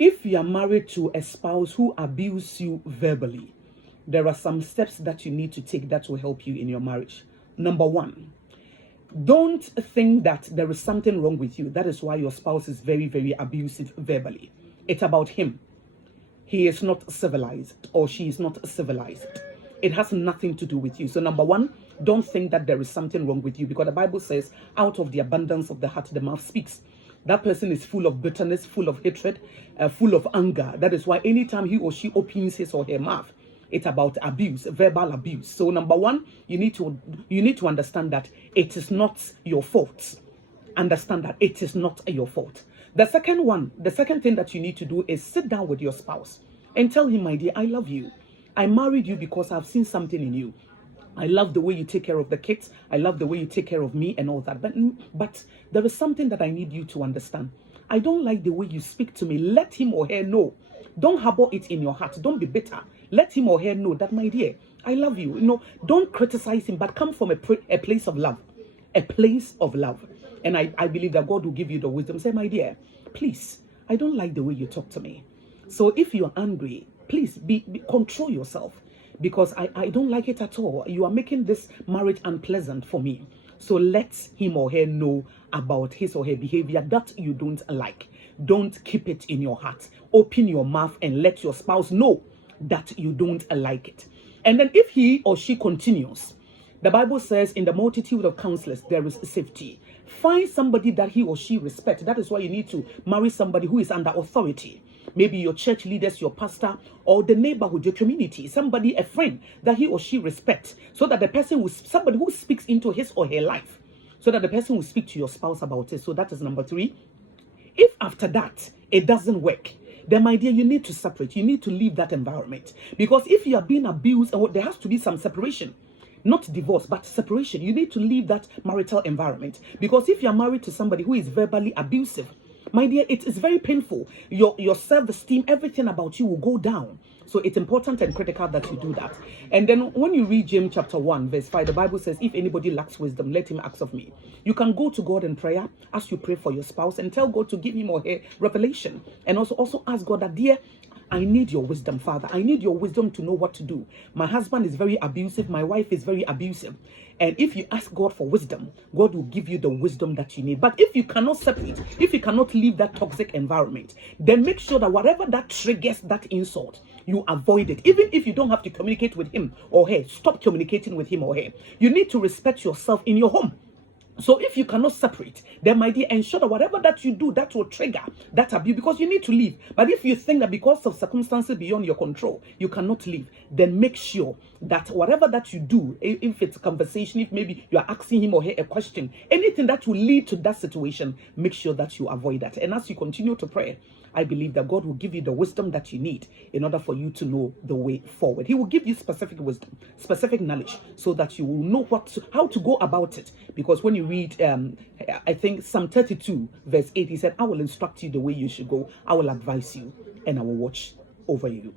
If you are married to a spouse who abuses you verbally, there are some steps that you need to take that will help you in your marriage. Number one, don't think that there is something wrong with you. That is why your spouse is very, very abusive verbally. It's about him. He is not civilized, or she is not civilized. It has nothing to do with you. So number one, don't think that there is something wrong with you, because the Bible says, out of the abundance of the heart, the mouth speaks. That person is full of bitterness, full of hatred, full of anger. That is why anytime he or she opens his or her mouth, it's about abuse, verbal abuse. So number one, you need to understand that it is not your fault. Understand that it is not your fault. The second thing that you need to do is sit down with your spouse and tell him, my dear, I love you. I married you because I've seen something in you. I love the way you take care of the kids. I love the way you take care of me and all that. But there is something that I need you to understand. I don't like the way you speak to me. Let him or her know. Don't harbor it in your heart. Don't be bitter. Let him or her know that, my dear, I love you. Don't criticize him, but come from a place of love. A place of love. And I believe that God will give you the wisdom. Say, my dear, please, I don't like the way you talk to me. So if you're angry, please control yourself, because I don't like it at all. You are making this marriage unpleasant for me. So let him or her know about his or her behavior that you don't like. Don't keep it in your heart. Open your mouth and let your spouse know that you don't like it. And then if he or she continues, the Bible says, in the multitude of counselors, there is safety. Find somebody that he or she respects. That is why you need to marry somebody who is under authority. Maybe your church leaders, your pastor, or the neighborhood, your community, somebody, a friend that he or she respects, so that the person somebody who speaks into his or her life, so that the person will speak to your spouse about it. So that is number three. If after that it doesn't work, then my dear, you need to separate. You need to leave that environment, because if you are being abused, there has to be some separation. Not divorce, but separation. You need to leave that marital environment, because if you are married to somebody who is verbally abusive, my dear, it is very painful. Your self-esteem, everything about you will go down. So it's important and critical that you do that. And then when you read James chapter 1, verse 5, the Bible says, if anybody lacks wisdom, let him ask of me. You can go to God in prayer as you pray for your spouse and tell God to give him or her revelation. And also ask God that, dear, I need your wisdom, Father. I need your wisdom to know what to do. My husband is very abusive. My wife is very abusive. And if you ask God for wisdom, God will give you the wisdom that you need. But if you cannot separate, if you cannot leave that toxic environment, then make sure that whatever that triggers that insult, you avoid it. Even if you don't have to communicate with him or her, stop communicating with him or her. You need to respect yourself in your home. So if you cannot separate, then my dear, ensure that whatever that you do, that will trigger that abuse, because you need to leave. But if you think that because of circumstances beyond your control, you cannot leave, then make sure that whatever that you do, if it's a conversation, if maybe you are asking him or her a question, anything that will lead to that situation, make sure that you avoid that. And as you continue to pray, I believe that God will give you the wisdom that you need in order for you to know the way forward. He will give you specific wisdom, specific knowledge, so that you will know how to go about it. Because when you read, I think Psalm 32, verse 8, he said, I will instruct you the way you should go. I will advise you and I will watch over you.